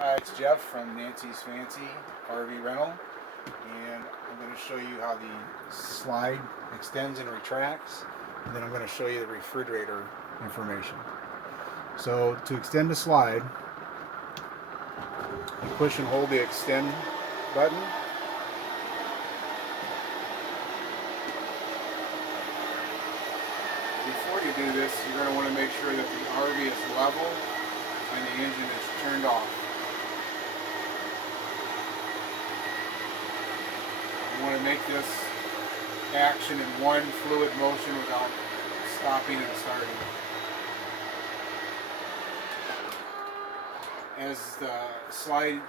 Hi, it's Jeff from Nancy's Fancy RV Rental, and I'm going to show you how the slide extends and retracts, and then I'm going to show you the refrigerator information. So to extend the slide, you push and hold the extend button. Before you do this, you're going to want to make sure that the RV is level and the engine is turned off. You want to make this action in one fluid motion without stopping and starting. As the slide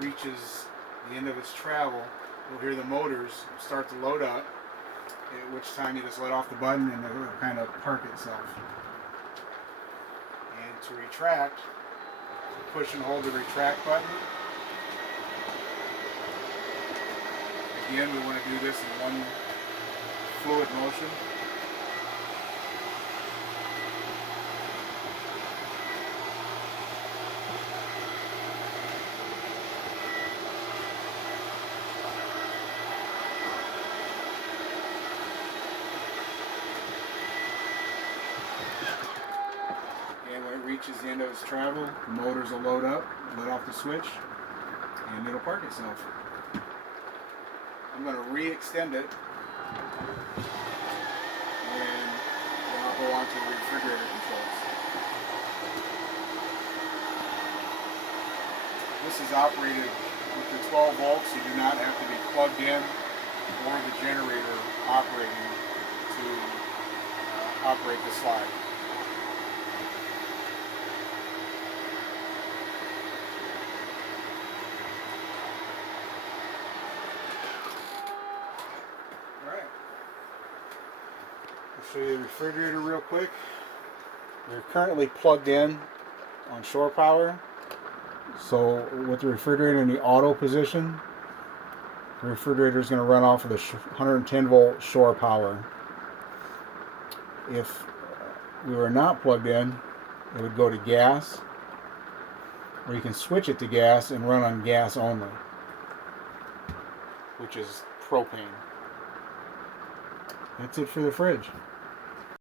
reaches the end of its travel, you'll hear the motors start to load up, at which time you just let off the button and it'll kind of park itself. And to retract, push and hold the retract button. Again, we want to do this in one fluid motion. And when it reaches the end of its travel, the motors will load up, let off the switch, and it'll park itself. I'm going to re-extend it, and then I'll go on to the refrigerator controls. This is operated with the 12 volts. You do not have to be plugged in or the generator operating to operate the slide. I'll show you the refrigerator real quick. We're currently plugged in on shore power. So with the refrigerator in the auto position, the refrigerator is going to run off of the 110 volt shore power. If we were not plugged in, it would go to gas, or you can switch it to gas and run on gas only, which is propane. That's it for the fridge.